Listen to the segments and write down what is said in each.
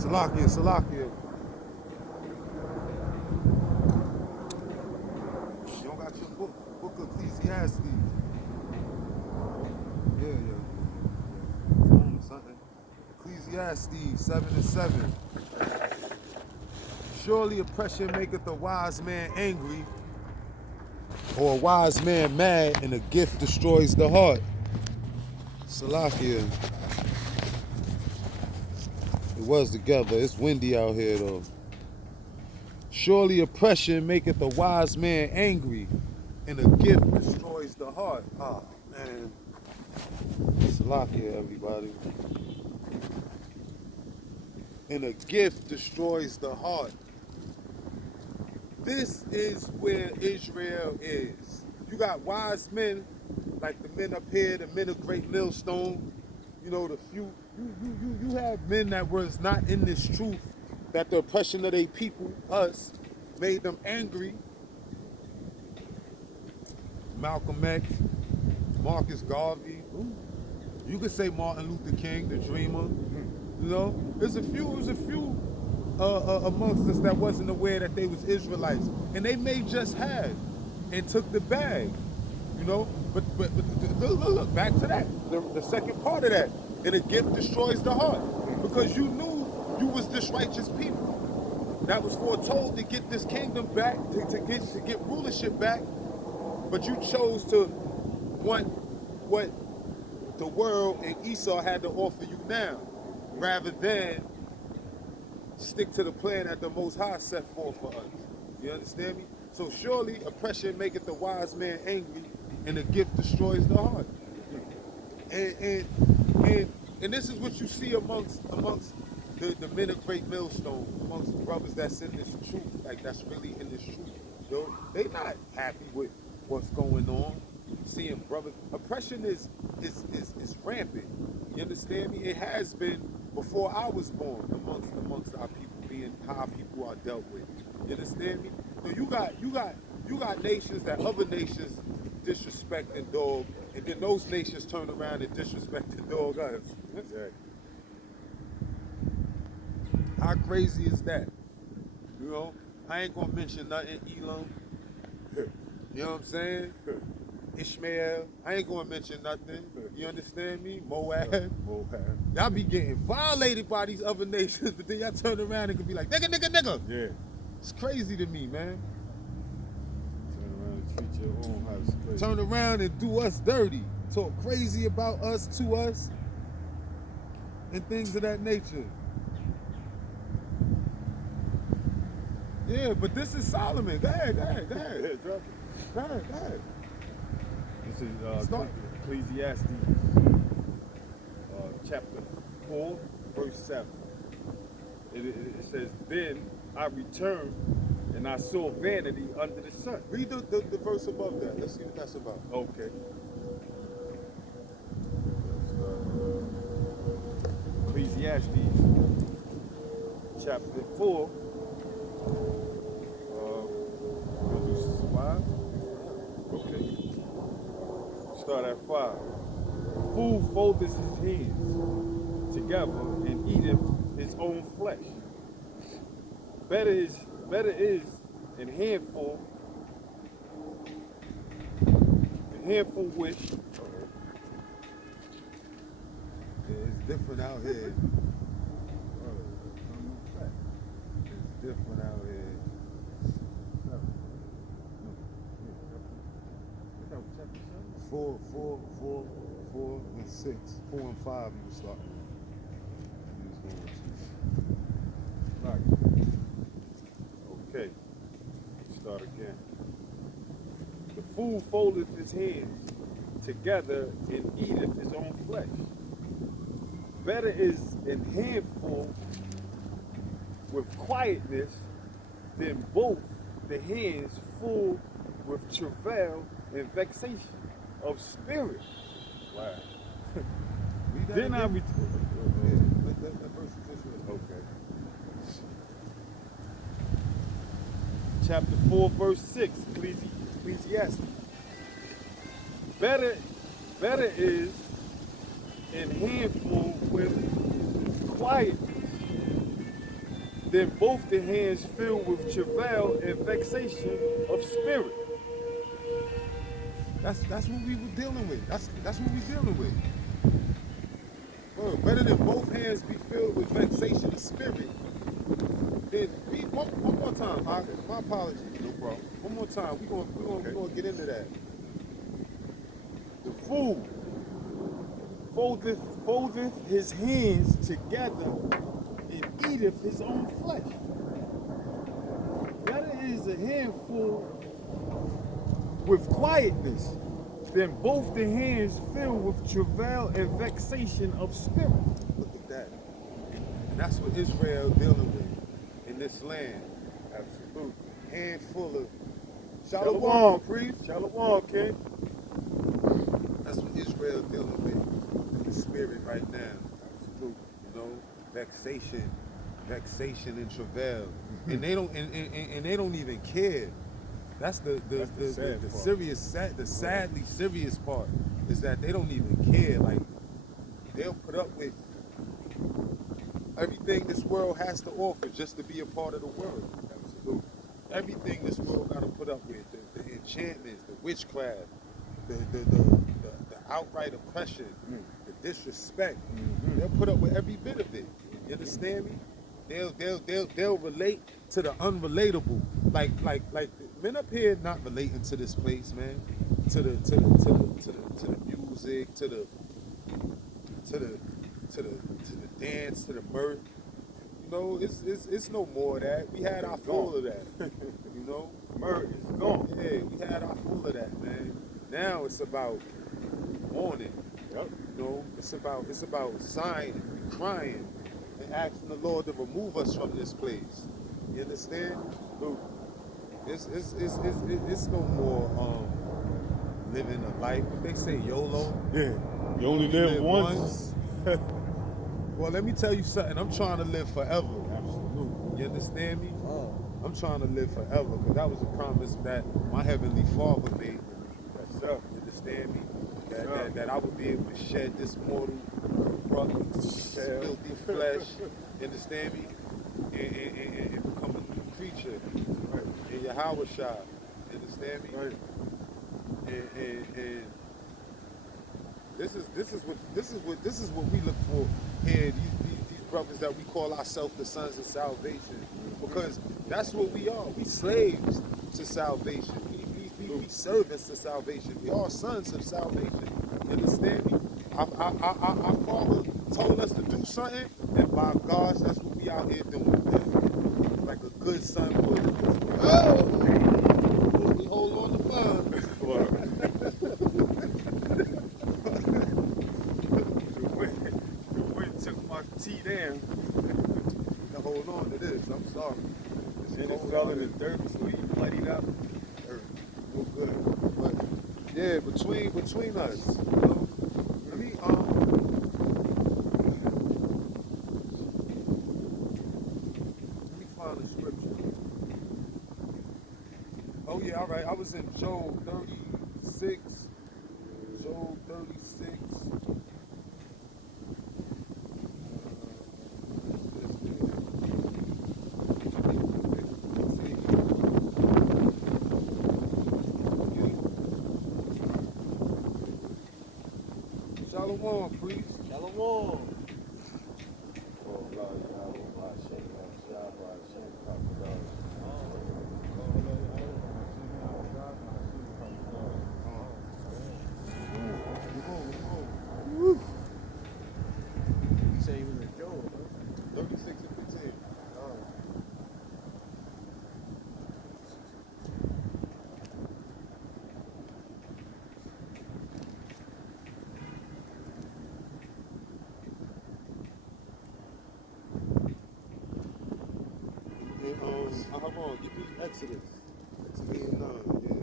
Salakia, Salakia. You don't got your book of Ecclesiastes. Yeah. Something. Ecclesiastes 7 and 7. Surely oppression maketh a wise man angry, or a wise man mad, and a gift destroys the heart. Salakia. It was together. It's windy out here though. Surely oppression maketh a wise man angry, and a gift destroys the heart. Oh man. Salakia, everybody. And a gift destroys the heart. This is where Israel is. You got wise men, like the men up here, the men of Great Millstone. You know, the few. You have men that was not in this truth, that the oppression of their people, us, made them angry. Malcolm X, Marcus Garvey. You could say Martin Luther King, the dreamer. You know, there's a few amongst us that wasn't aware that they was Israelites, and they may just have and took the bag. You know, but look back to that. The second part of that, and a gift destroys the heart, because you knew you was this righteous people that was foretold to get this kingdom back, to get rulership back, but you chose to want what the world and Esau had to offer you now, rather than stick to the plan that the Most High set forth for us. You understand me? So surely oppression maketh the wise man angry, and a gift destroys the heart. And this is what you see amongst the men of Great Millstone, amongst the brothers that's in this truth, like that's really in this truth. Yo, they not happy with what's going on. Seeing brothers, oppression is rampant. You understand me? It has been before I was born amongst our people, being how our people are dealt with. You understand me? So you got nations that other nations disrespect and dog, and then those nations turn around and disrespect and dog us. Exactly. How crazy is that? You know, I ain't gonna mention nothing, Elam. You know what I'm saying? Ishmael, I ain't gonna mention nothing. You understand me? Moab. Y'all be getting violated by these other nations, but then y'all turn around and can be like, nigga. Yeah. It's crazy to me, man. Turn around and treat your own house crazy. Turn around and do us dirty. Talk crazy about us to us. And things of that nature. Yeah, but this is Solomon. Go ahead. Yeah, drop it. Go ahead. This is Ecclesiastes chapter 4, verse 7. It says, then I returned and I saw vanity under the sun. Read the verse above that. Let's see what that's about. Okay. Ecclesiastes chapter 4, verse 5. Okay. Start at 5. The fool foldeth his hands together and eateth his own flesh. Better is an handful wish. Yeah, it's different out here. It's different out here. 4 and 6. 4 and 5 you start. Okay. Start again. The fool foldeth his hands together and eateth his own flesh. Better is an handful with quietness than both the hands full with travail and vexation of spirit. Wow. Then I return. That verse is just read. Okay. Chapter 4, verse 6, Ecclesiastes. Better is an handful with quietness then both the hands filled with travail and vexation of spirit. That's what we were dealing with. That's what we dealing with. Well, better than both hands be filled with vexation of spirit. Then one more time. My apologies. No problem. One more time. We gonna get into that. The fool foldeth his hands together and eateth his own flesh. Better is a handful with quietness than both the hands filled with travail and vexation of spirit. Look at that. And that's what Israel dealing with in this land. Absolutely. Handful of Shalom, priest. Shalom, King. That's what Israel dealing with in the spirit right now. Absolutely. You know, vexation and travail, and they don't and they don't even care. That's the sadly serious part is that they don't even care. Like they'll put up with everything this world has to offer just to be a part of the world. Absolutely. Everything this world got to put up with, the enchantments, the witchcraft, the outright oppression, the disrespect. They'll put up with every bit of it. You understand me? They'll relate to the unrelatable. Like men up here not relating to this place, man. To the music, to the dance, to the mirth. You know, it's no more of that. We had our full of that. You know, Mirth is gone. yeah, we had our full of that, man. Now it's about mourning. Yep. You know, it's about sighing and crying and asking the Lord to remove us from this place. You understand? Look, it's no more living a life. What they say, YOLO. Yeah. You only live once. Well, let me tell you something. I'm trying to live forever. Absolutely. You understand me? I'm trying to live forever because that was a promise that my heavenly Father made. Yes, sir. You understand me? That I would be able to shed this mortal, corrupt, filthy flesh. You understand me? And become a new creature. Right. In Yahweh Shah. You understand me? Right. And this is what we look for here. These brothers that we call ourselves the sons of salvation, because that's what we are. We slaves to salvation. We servants to salvation. We are sons of salvation. You understand me? Our Father told us to do something, and by gosh, that's what we out here doing. Like a good son would. Oh, we hold on to fun. The wind took my tea down. Now hold on to this. I'm sorry. Then it fell in the dirt, so he bloodied up. We're good. But yeah, between us, you know, let me find the scripture. Oh yeah, all right. I was in Job 36. Job 36. Shalom, priest. Shalom. You say he was a Job, huh? 36 and 15. How long? Give me Exodus. Exodus 9, yeah.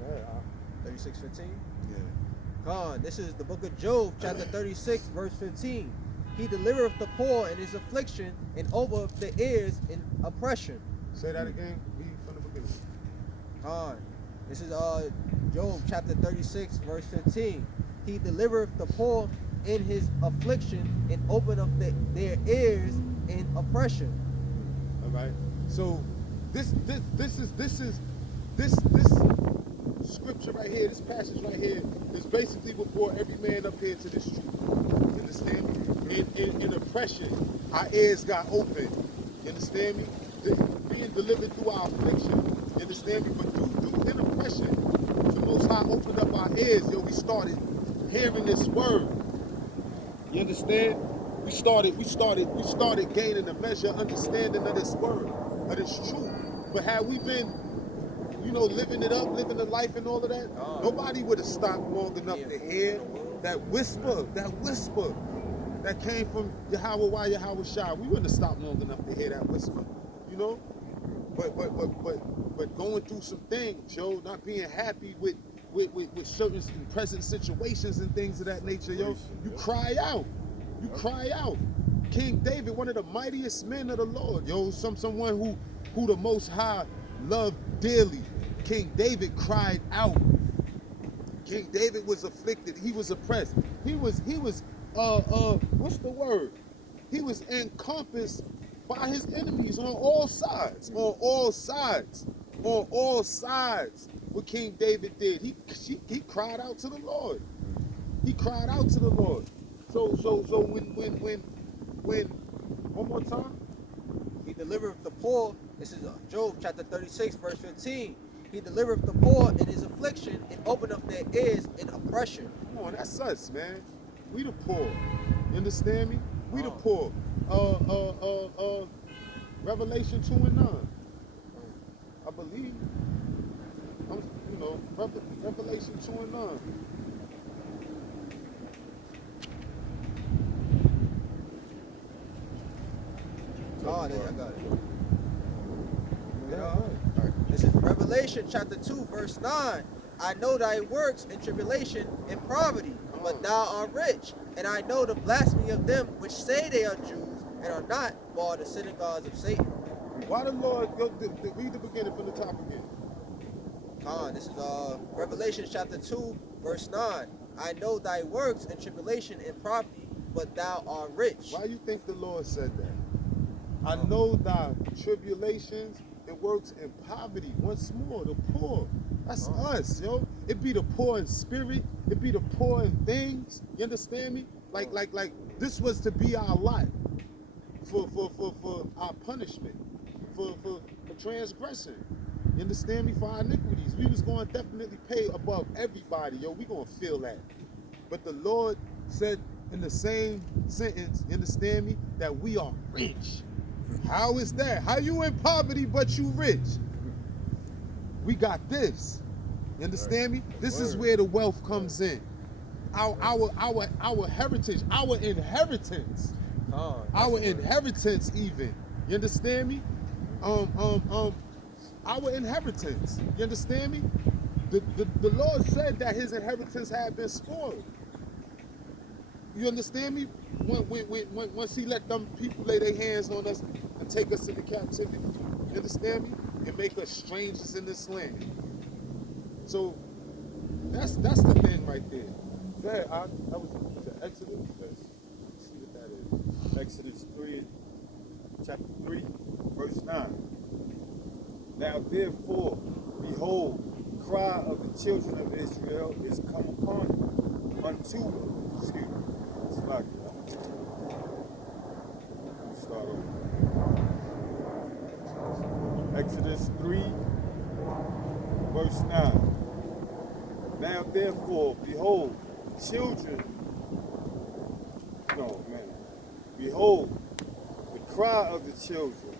Yeah, 36:15. Yeah. Khan, this is the book of Job, chapter 36, verse 15. He delivereth the poor in his affliction, and openeth the ears in oppression. Say that again. Read from the beginning. This is Job chapter 36, verse 15. He delivereth the poor in his affliction, and openeth their ears in oppression. All right. So this scripture right here, this passage right here, is basically what brought every man up here to this truth. You understand me? In oppression, our ears got open. You understand me? Being delivered through our affliction. You understand me? But through in oppression, the Most High opened up our ears. Yo, we started hearing this word. You understand? We started gaining a measure of understanding of this word, of this truth. But had we been, living it up, living the life and all of that, nobody would have stopped long enough to hear that whisper that came from Yahweh Yahweh Shai. We wouldn't have stopped long enough to hear that whisper, But going through some things, not being happy with certain present situations and things of that nature, you cry out. You cry out. King David, one of the mightiest men of the Lord, someone who the Most High loved dearly. King David cried out. King David was afflicted. He was oppressed. He was what's the word? He was encompassed by his enemies on all sides. On all sides. On all sides. What King David did, he cried out to the Lord. He cried out to the Lord. So when one more time. He delivereth the poor. This is Job chapter 36, verse 15. He delivereth the poor in his affliction, and openeth up their ears in oppression. Come on, that's us, man. We the poor. You understand me? We the poor. Revelation 2 and 9. I believe. Revelation 2 and 9. I got it. All right. This is Revelation chapter 2, verse 9. I know thy works in tribulation and poverty, but thou art rich. And I know the blasphemy of them which say they are Jews and are not, but are the synagogues of Satan. Why the Lord, read the beginning from the top again. This is Revelation chapter 2, verse 9. I know thy works in tribulation and poverty, but thou art rich. Why you think the Lord said that? I know thy tribulations and works in poverty. Once more, the poor. That's us, yo. It be the poor in spirit. It be the poor in things. You understand me? Like this was to be our lot for our punishment, for transgression. You understand me? For our iniquities. We was going to definitely pay above everybody, yo. We going to feel that. But the Lord said in the same sentence, you understand me, that we are rich. How is that? How you in poverty but you rich? We got this. You understand me? This is where the wealth comes in. Our heritage, our inheritance. Our inheritance even. You understand me? Our inheritance. You understand me? The Lord said that his inheritance had been spoiled. You understand me? Once he let them people lay their hands on us and take us into captivity, you understand me? And make us strangers in this land. So that's the thing right there. Go ahead, that was Exodus. Let's see what that is. Exodus 3, chapter 3, verse 9. Now therefore, behold, the cry of the children of Israel is come upon you, start over. Exodus 3, verse 9. Now therefore, behold, behold, the cry of the children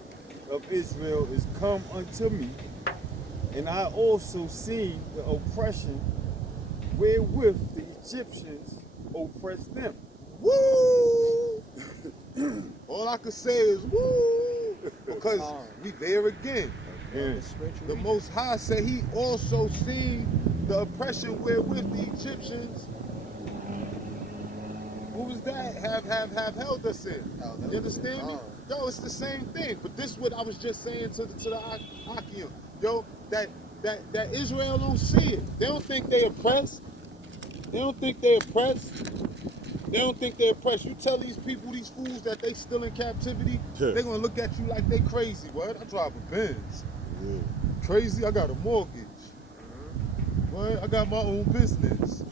of Israel is come unto me, and I also see the oppression wherewith the Egyptians oppress them. Woo! All I could say is woo! Because we there again. The Most High said he also seen the oppression wherewith the Egyptians. What was bondage that have held us in. You understand me? Yo, it's the same thing. But this what I was just saying to the Akim. Yo, that Israel don't see it. They don't think they oppressed. They don't think they oppressed. They don't think they're oppressed. You tell these people, these fools, that they still in captivity, they're gonna look at you like they crazy. What? I drive a Benz. Crazy? I got a mortgage. What? I got my own business.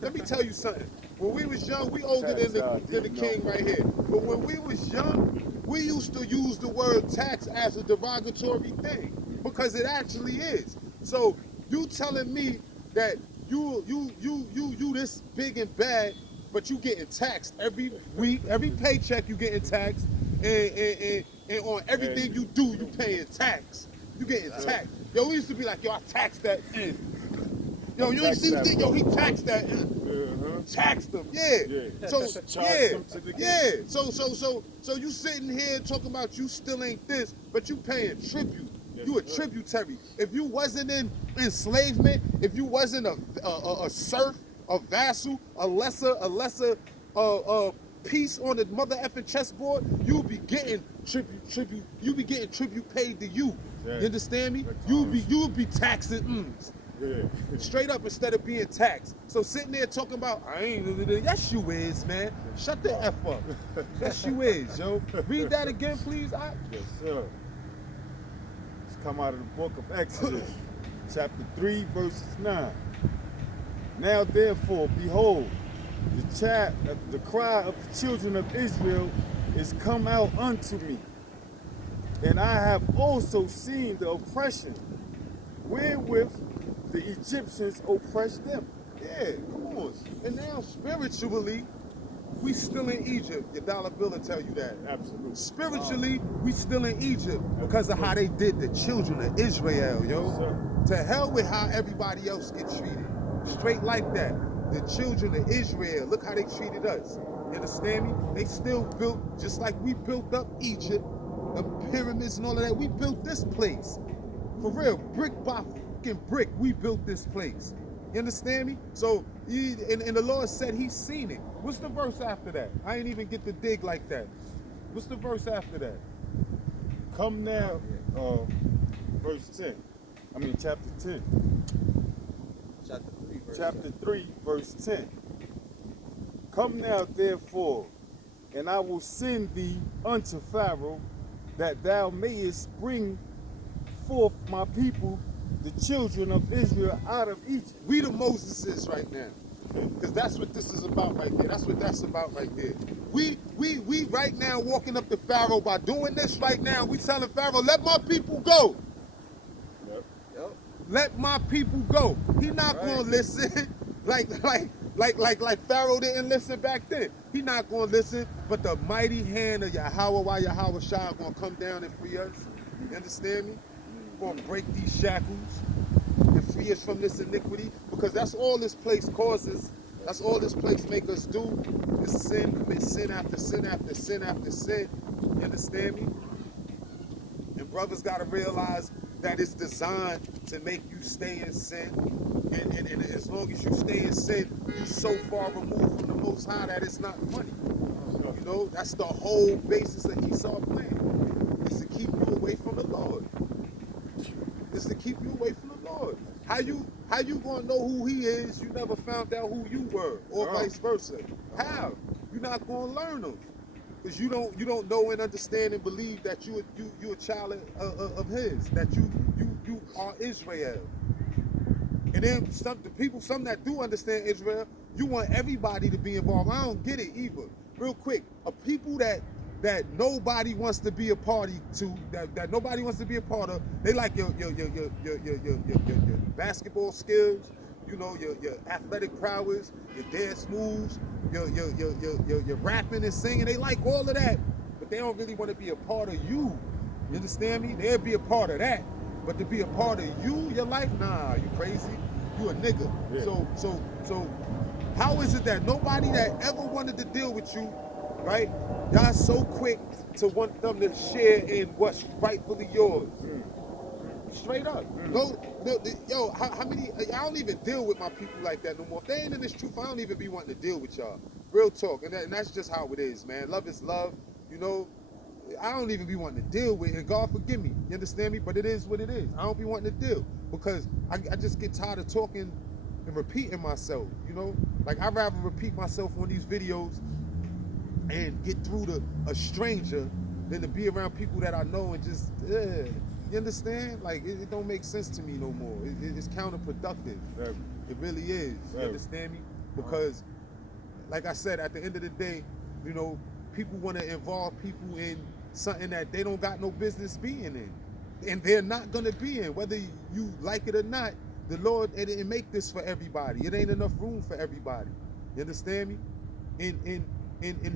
Let me tell you something. When we was young, we older than the king right here. But when we was young, we used to use the word tax as a derogatory thing because it actually is. So you telling me that you this big and bad, but you getting taxed every week, every paycheck you getting taxed, and on everything you do, you paying tax. You getting taxed. Yo, we used to be like, yo, I taxed that in. Yo, you ain't see the thing, yo, he taxed that in. Taxed them, yeah. So So you sitting here talking about you still ain't this, but you paying tribute. You a tributary. If you wasn't in enslavement, if you wasn't a serf, a vassal, a lesser piece on the mother effing chessboard, you'll be getting tribute. You be getting tribute paid to you. You understand me? You'll be taxing straight up instead of being taxed. So sitting there talking about I ain't. Yes, you is, man. Shut the f up. Yes, you is, yo. Read that again, please. Yes, sir. It's come out of the book of Exodus, chapter 3, verses 9. Now therefore, behold, the cry of the children of Israel is come out unto me, and I have also seen the oppression wherewith the Egyptians oppressed them. Yeah, come on. And now spiritually, we still in Egypt. Your dollar bill will tell you that. Absolutely. Spiritually, we still in Egypt because of how they did the children of Israel, yo. To hell with how everybody else get treated. Straight like that. The children of Israel, look how they treated us. You understand me? They still built, just like we built up Egypt, the pyramids and all of that. We built this place. For real, brick by fucking brick, we built this place. You understand me? So, and the Lord said he's seen it. What's the verse after that? I ain't even get to dig like that. What's the verse after that? Come now, verse 10. I mean, chapter 10. Chapter 3, verse 10. Come now, therefore, and I will send thee unto Pharaoh, that thou mayest bring forth my people, the children of Israel, out of Egypt. We the Moseses right now. Because that's what this is about right there. That's what that's about right there. We right now walking up to Pharaoh by doing this right now. We telling Pharaoh, let my people go. Yep. Let my people go. He not gonna listen. like Pharaoh didn't listen back then. He not gonna listen. But the mighty hand of Yahweh Shah gonna come down and free us. You understand me? Gonna break these shackles and free us from this iniquity, because that's all this place causes. That's all this place make us do is sin, commit sin after sin after sin after sin. You understand me? And brothers gotta realize that it's designed to make you stay in sin. And as long as you stay in sin, you're so far removed from the Most High that it's not funny. You know, that's the whole basis of Esau plan. Is to keep you away from the Lord. Is to keep you away from the Lord. How you gonna know who he is? You never found out who you were, or vice versa. How? You're not gonna learn them, because you don't know and understand and believe that you a child of his, that you are Israel. And then some that do understand Israel, you want everybody to be involved. I don't get it either. Real quick, a people that nobody wants to be a party to, that nobody wants to be a part of. They like your basketball skills, you know, your athletic prowess, your dance moves, your rapping and singing. They like all of that, but they don't really want to be a part of you. You understand me? They'll be a part of that, but to be a part of you, your life, nah, you crazy? You a nigga. Yeah. So how is it that nobody that ever wanted to deal with you, right? Y'all so quick to want them to share in what's rightfully yours. Straight up. Yo, how many, I don't even deal with my people like that no more. If they ain't in this truth, I don't even be wanting to deal with y'all. Real talk, and that's just how it is, man. Love is love, you know. I don't even be wanting to deal with it, and God forgive me, you understand me? But it is what it is. I don't be wanting to deal because I just get tired of talking and repeating myself, you know? Like, I'd rather repeat myself on these videos and get through to a stranger than to be around people that I know and just, you understand? Like, it don't make sense to me no more. It's counterproductive. Very. It really is. You Very. understand me? Because, like I said, at the end of the day, you know, people want to involve people in something that they don't got no business being in. And they're not going to be in. Whether you like it or not, the Lord didn't make this for everybody. It ain't enough room for everybody. You understand me? In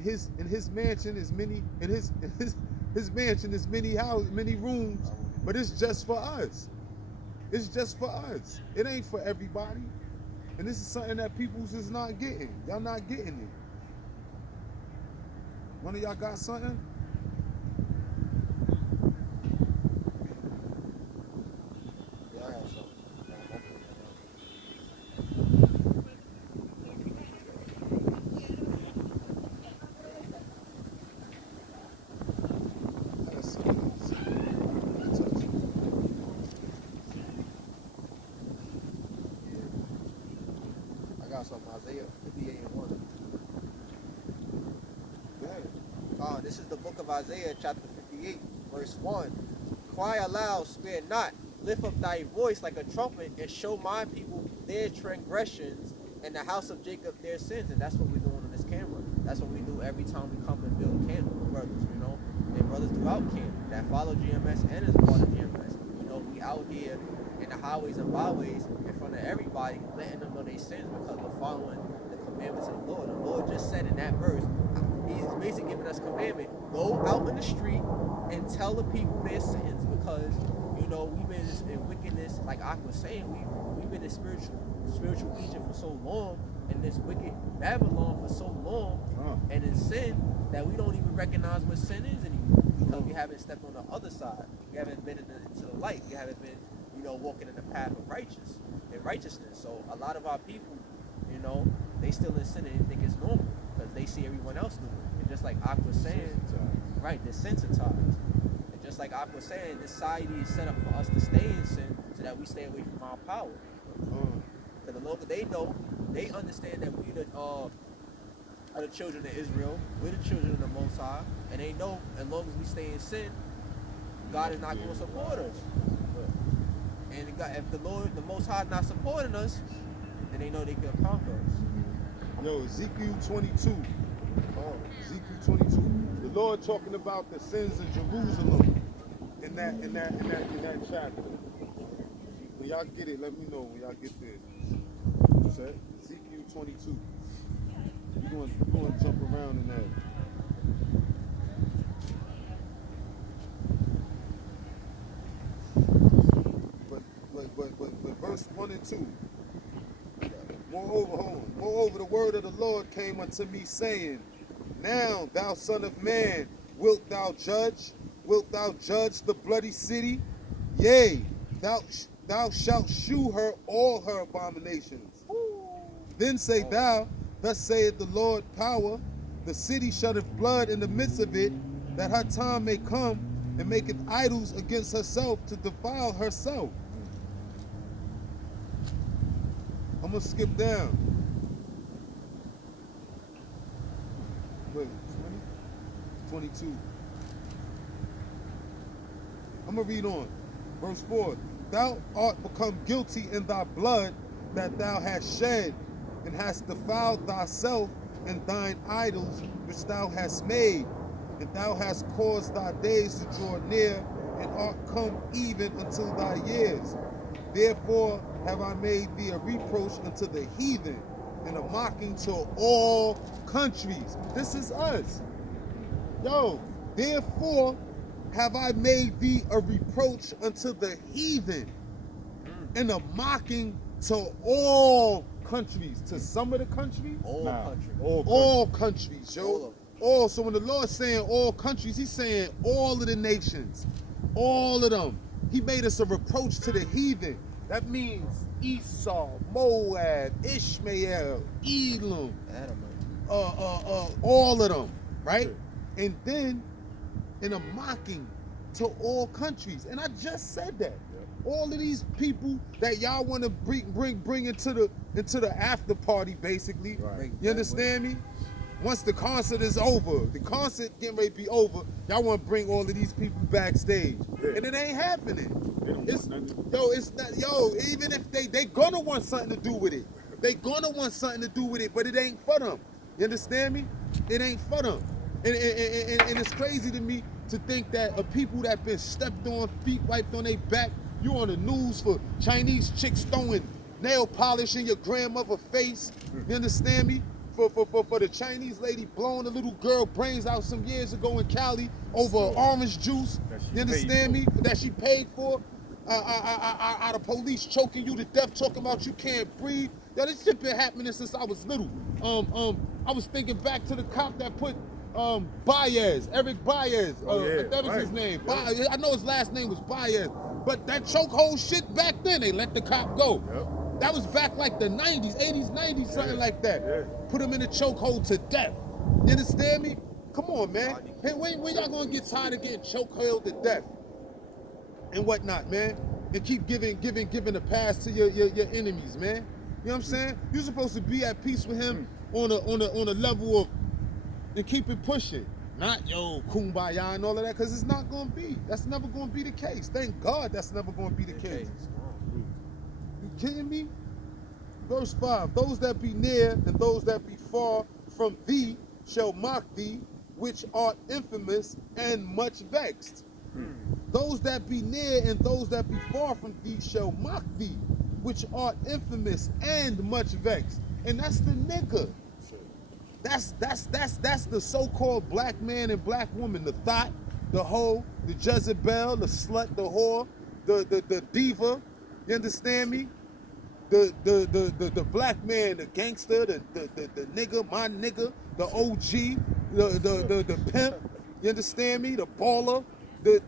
his mansion is many, his mansion is many rooms, but it's just for us. It's just for us. It ain't for everybody. And this is something that people is not getting. Y'all not getting it. One of y'all got something? Yeah, I have some. I got some. Isaiah 58 and 1. This is the book of Isaiah, chapter 58, verse 1. Cry aloud, spare not. Lift up thy voice like a trumpet and show my people their transgressions and the house of Jacob their sins. And that's what we're doing on this camera. That's what we do every time we come and build camp with brothers, you know, and brothers throughout camp that follow GMS and is a part of GMS. You know, we out here in the highways and byways in front of everybody, letting them know their sins because we're following the commandments of the Lord. The Lord just said in that verse, He's basically giving us commandment, go out in the street and tell the people their sins because, you know, we've been in wickedness, like I was saying, we've been in spiritual Egypt for so long, and this wicked Babylon for so long, and in sin that we don't even recognize what sin is anymore because we haven't stepped on the other side. We haven't been into the light. We haven't been, you know, walking in the path of righteousness. So a lot of our people, you know, they still in sin and they think it's normal because they see everyone else doing it. And just like Ak was saying, right, they're sensitized. And just like Ak was saying, this society is set up for us to stay in sin so that we stay away from our power. Because the longer they know, they understand that we are the children of Israel, we're the children of the Most High, and they know as long as we stay in sin, God is not going to support us. And if the Most High is not supporting us, then they know they can conquer us. Yo, Ezekiel 22. Ezekiel 22. The Lord talking about the sins of Jerusalem in that chapter. When y'all get it, let me know when y'all get there. What's that? Ezekiel 22. We're going to jump around in that. But verse 1 and 2. Moreover, the word of the Lord came unto me, saying, Now, thou son of man, wilt thou judge? Wilt thou judge the bloody city? Yea, thou shalt shew her all her abominations. Then say thou, Thus saith the Lord power, the city sheddeth blood in the midst of it, that her time may come, and maketh idols against herself to defile herself. I'm going to skip down. Wait, 20? 22. I'm going to read on. Verse 4. Thou art become guilty in thy blood that thou hast shed, and hast defiled thyself and thine idols which thou hast made, and thou hast caused thy days to draw near, and art come even unto thy years. Therefore have I made thee a reproach unto the heathen, and a mocking to all countries. This is us. Yo, therefore have I made thee a reproach unto the heathen, and a mocking to all countries. To some of the countries? All countries, yo. All. So when the Lord's saying all countries, he's saying all of the nations. All of them. He made us a reproach to the heathen. That means Esau, Moab, Ishmael, Elam, all of them, right? And then in a mocking to all countries. And I just said that. All of these people that y'all want to bring into the after party, basically. Right. You understand me? Once the concert is over, the concert getting ready to be over, y'all want to bring all of these people backstage, and it ain't happening. It's not, even if they gonna want something to do with it. They gonna want something to do with it, but it ain't for them. You understand me? It ain't for them. And it's crazy to me to think that a people that been stepped on, feet wiped on their back, you on the news for Chinese chicks throwing nail polish in your grandmother's face. You understand me? For the Chinese lady blowing a little girl brains out some years ago in Cali over orange juice. You understand me? That she paid for. The police choking you to death, talking about you can't breathe. Yo, this shit been happening since I was little. I was thinking back to the cop that put Baez, Eric Baez. That was his name. Baez. I know his last name was Baez. But that chokehold shit back then, they let the cop go. That was back like the 90s, 80s, 90s, something like that. Put him in a chokehold to death. You understand me? Come on, man. Hey, when y'all gonna get tired of getting chokehold to death and whatnot, man? And keep giving a pass to your enemies, man. You know what I'm saying? You're supposed to be at peace with him on a level of and keep it pushing. Not kumbaya and all of that, because it's not gonna be. That's never gonna be the case. Thank God that's never gonna be the case. You kidding me? Verse 5, those that be near and those that be far from thee shall mock thee, which art infamous and much vexed. Those that be near and those that be far from thee shall mock thee, which art infamous and much vexed. And that's the nigga. That's the so-called black man and black woman, the thought, the hoe, the Jezebel, the slut, the whore, the diva. You understand me? The black man, the gangster, the nigga, my nigga, the OG, the pimp. You understand me? The baller. This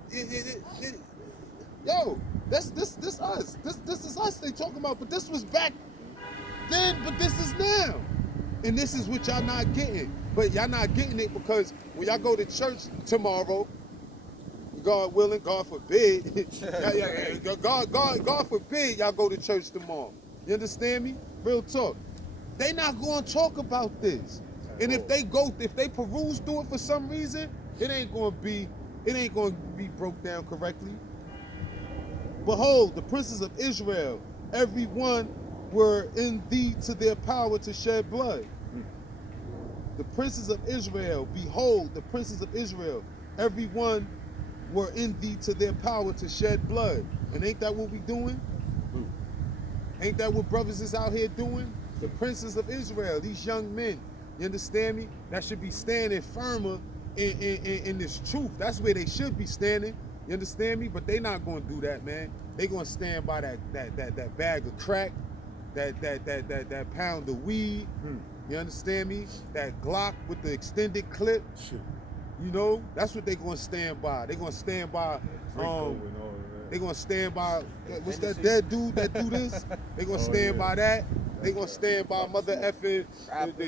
us. This is us they talking about. But this was back then. But this is now. And this is what y'all not getting. But y'all not getting it because when y'all go to church tomorrow, God willing, God forbid, God forbid y'all go to church tomorrow. You understand me? Real talk. They not going to talk about this. And if they peruse through it for some reason, it ain't going to be broke down correctly. Behold, the princes of Israel, every one were in thee to their power to shed blood. The princes of Israel, behold, the princes of Israel, every one were in thee to their power to shed blood. And ain't that what we doing? Ain't that what brothers is out here doing? The princes of Israel, these young men, you understand me? That should be standing firmer in this truth. That's where they should be standing. You understand me? But they not gonna do that, man. They gonna stand by that bag of crack, that pound of weed. You understand me? That Glock with the extended clip. You know, that's what they gonna stand by. They gonna stand by. They gonna stand by. What's that dead dude that do this? They gonna stand by that. They gonna stand by mother effing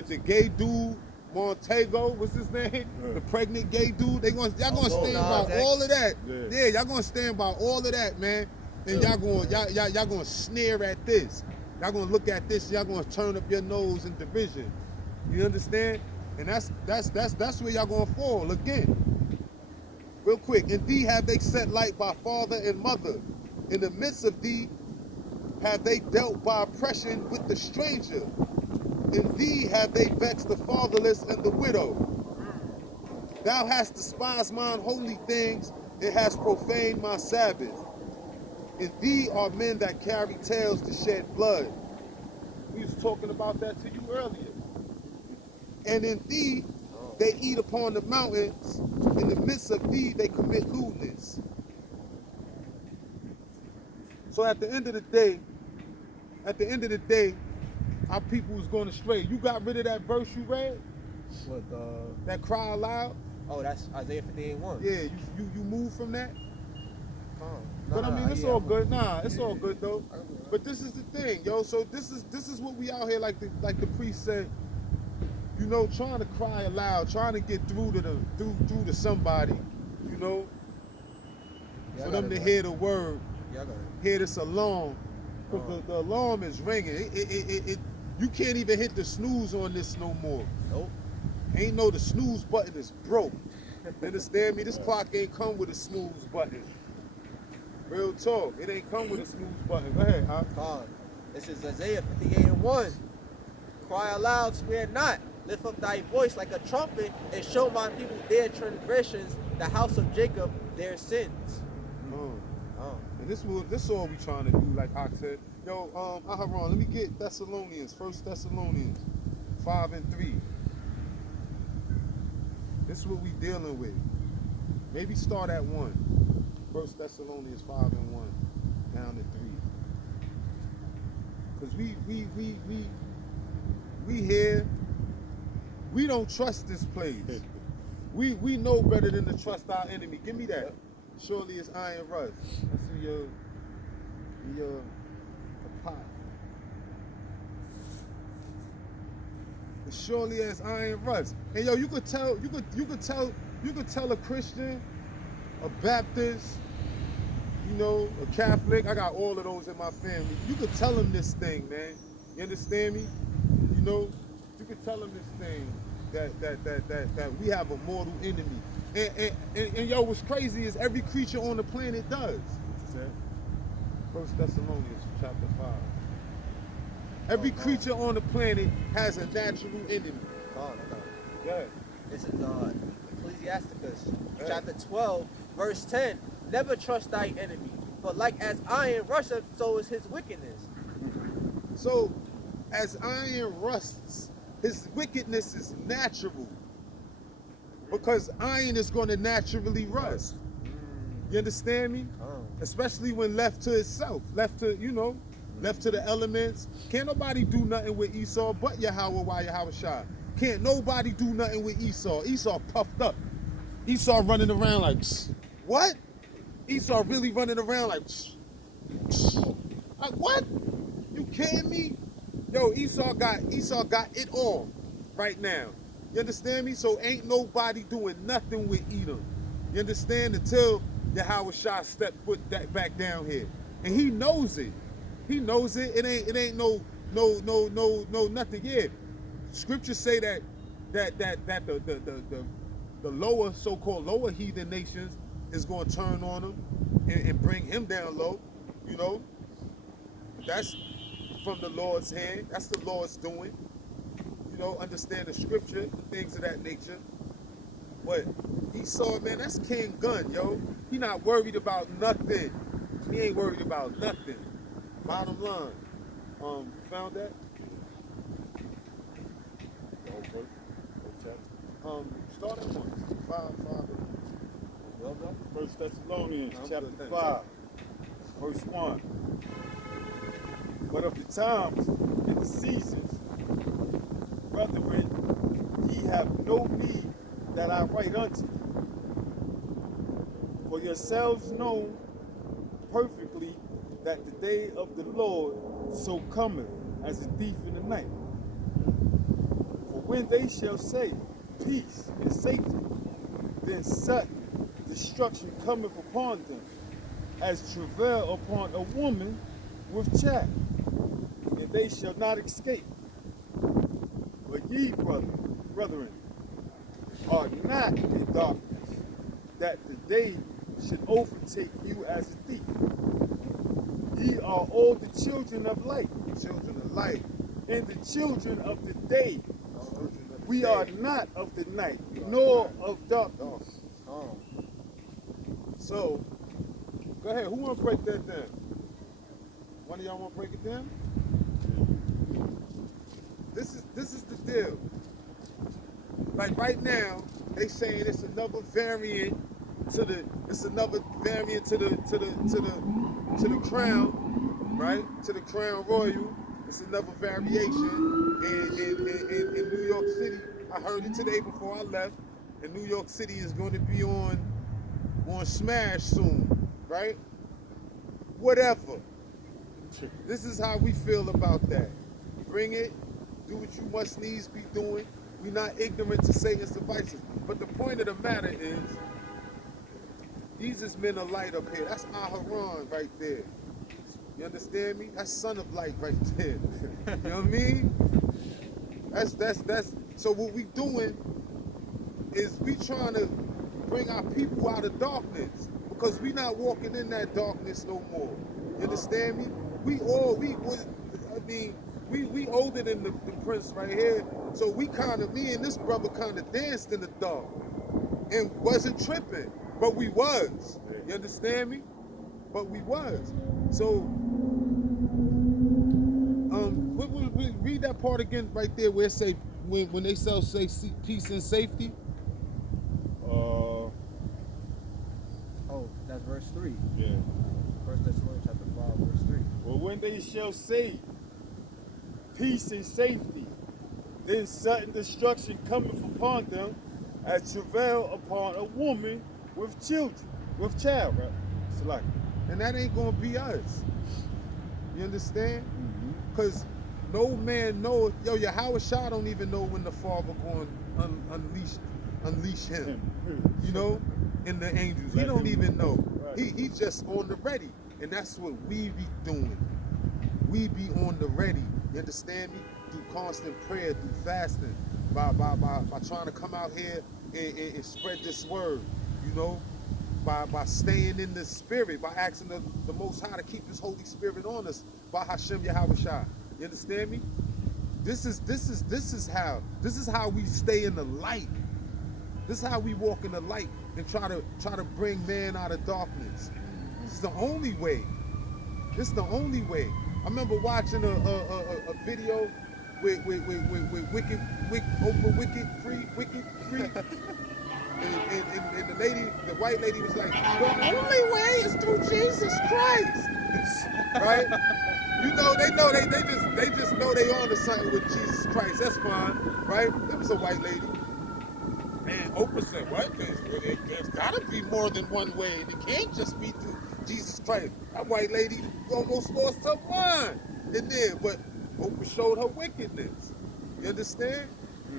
the gay dude. Montego, what's his name? The pregnant gay dude. Y'all gonna stand by all of that. Yeah, y'all gonna stand by all of that, man. And y'all gonna sneer at this. Y'all gonna look at this. Y'all gonna turn up your nose in derision. You understand? And that's where y'all gonna fall again. Real quick. In thee have they set light by father and mother. In the midst of thee have they dealt by oppression with the stranger. In thee have they vexed the fatherless and the widow. Thou hast despised mine holy things, and hast profaned my Sabbath. In thee are men that carry tales to shed blood. We was talking about that to you earlier. And in thee they eat upon the mountains. In the midst of thee they commit lewdness. So at the end of the day, our people was going astray. You got rid of that verse you read? What, that cry aloud? Oh, that's Isaiah 58:1. Yeah, you moved from that? But I mean, it's yeah, all good. It's all good though. But this is the thing, yo. So this is what we out here, like the priest said. you know, trying to cry aloud, trying to get through to somebody, you know, Yeah, I for got them it, to bro. hear the word, Yeah, I got it. hear this alarm, because the alarm is ringing. You can't even hit the snooze on this no more. Nope. Ain't no, the snooze button is broke. You understand me? This clock ain't come with a snooze button. Real talk, it ain't come with a snooze button. Go ahead, huh? Con. This is Isaiah 58:1. Cry aloud, spare not. Lift up thy voice like a trumpet, and show my people their transgressions, the house of Jacob their sins. And this all we trying to do, like I said. Yo, Aharon, let me get Thessalonians, 1 Thessalonians 5:3. This is what we dealing with. Maybe start at 1. 1 Thessalonians 5:1 down to 3. Because we here, we don't trust this place. We know better than to trust our enemy. Give me that. Surely it's iron rust. That's in your pot. As surely as iron rust. And yo, you could tell a Christian, a Baptist, you know, a Catholic. I got all of those in my family. You could tell them this thing, man. You understand me? You know, you could tell them this thing that we have a mortal enemy. And yo, what's crazy is every creature on the planet does. What's that? 1 Thessalonians chapter 5. Every creature on the planet has a natural enemy. Yeah. This is Ecclesiasticus chapter 12, verse 10. Never trust thy enemy, for like as iron rusteth, so is his wickedness. So, as iron rusts, his wickedness is natural. Because iron is going to naturally rust. You understand me? Especially when left to itself, left to the elements. Can't nobody do nothing with Esau but Yahweh while Yahweh Shai. Can't nobody do nothing with Esau. Esau puffed up. Esau running around like, psst. What? Esau really running around like, psst. Psst. Like, what? You kidding me? Yo, Esau got it all right now. You understand me? So ain't nobody doing nothing with Edom. You understand? Until Yahweh Shai step foot back down here. And he knows it. He knows it. It ain't no nothing yet. Scriptures say that the lower, so-called lower heathen nations is going to turn on him and bring him down low. You know? That's from the Lord's hand. That's the Lord's doing. You know, understand the scripture, things of that nature. But Esau, man, that's King Gun, yo. He not worried about nothing. He ain't worried about nothing. Bottom line. Found that? Start at 1. 5. Well done. 1 Thessalonians chapter 5, verse 1. But of the times and the seasons, brethren, ye have no need that I write unto you. For yourselves know perfectly that the day of the Lord so cometh as a thief in the night. For when they shall say, peace and safety, then sudden destruction cometh upon them, as travail upon a woman with child, and they shall not escape. But ye, brethren, are not in darkness, that the day should overtake you as a thief. Ye are all the children of light, and the children of the day. We are not of the night, nor of darkness. So, go ahead. Who want to break that down? One of y'all want to break it down? This is the deal. Like right now, they saying it's another variant to the crown, right? To the crown royal. It's another variation in New York City. I heard it today before I left. And New York City is going to be on Smash soon, right? Whatever. This is how we feel about that. Bring it. Do what you must needs be doing. We not ignorant to Satan's devices. But the point of the matter is, these is men of light up here. That's Aharon right there. You understand me? That's son of light right there. You know what I mean? That's so what we doing is we trying to bring our people out of darkness because we not walking in that darkness no more. You understand me? We older than the prince right here. So me and this brother kind of danced in the dark and wasn't tripping, but we was. You understand me? But we was. So, we read that part again right there where it say when they say peace and safety. Oh, that's verse 3. Yeah. 1 Thessalonians chapter 5, verse 3. Well, when they shall say peace and safety, then sudden destruction cometh upon them as travail upon a woman with child, right? So like, And that ain't gonna be us. You understand? Because no man knows. Yo, Yahweh Shah don't even know when the Father going to unleash him. You know, in the angels. He don't even know. Right. He just on the ready. And that's what we be doing. We be on the ready. You understand me? Through constant prayer, through fasting, by trying to come out here and spread this word, you know, by staying in the spirit, by asking the Most High to keep His Holy Spirit on us, by Hashem Yahweh Shah. You understand me? This is how we stay in the light. This is how we walk in the light and try to bring man out of darkness. This is the only way. This is the only way. I remember watching a video with Oprah Wicked Free. And the lady, the white lady was like, the only way is through Jesus Christ. Right? You know, they just know they on to something with Jesus Christ. That's fine, right? It was a white lady. And Oprah said, what? There's gotta be more than one way. It can't just be through Jesus Christ. That white lady almost lost her mind in there, but Oprah showed her wickedness. You understand?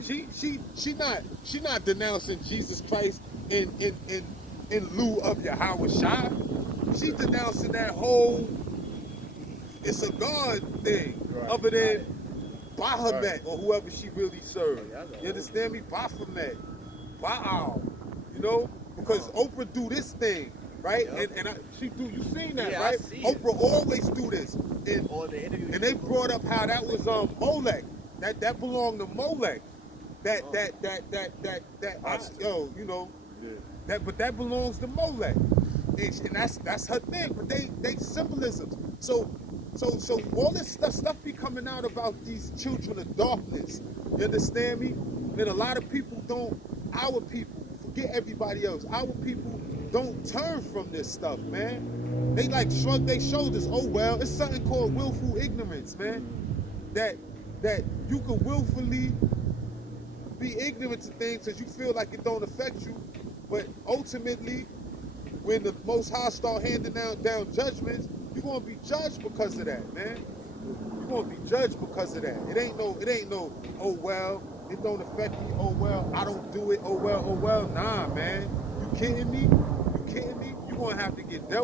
She not denouncing Jesus Christ in lieu of Yahweh Shah. She denouncing that whole it's a God thing, other than Bahamut or whoever she really served. You understand me? Baphomet, Baal, you know, because Oprah do this thing, right? And she do. You seen that, right? Oprah always do this, and they brought up how that was Molech. That belonged to Molech. But that belongs to Molech, and that's her thing. But they symbolisms. So all this stuff be coming out about these children of darkness. You understand me? And a lot of people our people, forget everybody else. Our people don't turn from this stuff, man. They like shrug their shoulders. Oh well, it's something called willful ignorance, man. That you can willfully be ignorant to things because you feel like it don't affect you, but ultimately, when the Most High start handing down judgments, you're gonna be judged because of that, man. You're gonna be judged because of that. It ain't no. Oh well, it don't affect me. Oh well, I don't do it. Oh well. Nah, man. You kidding me? You're gonna have to get dealt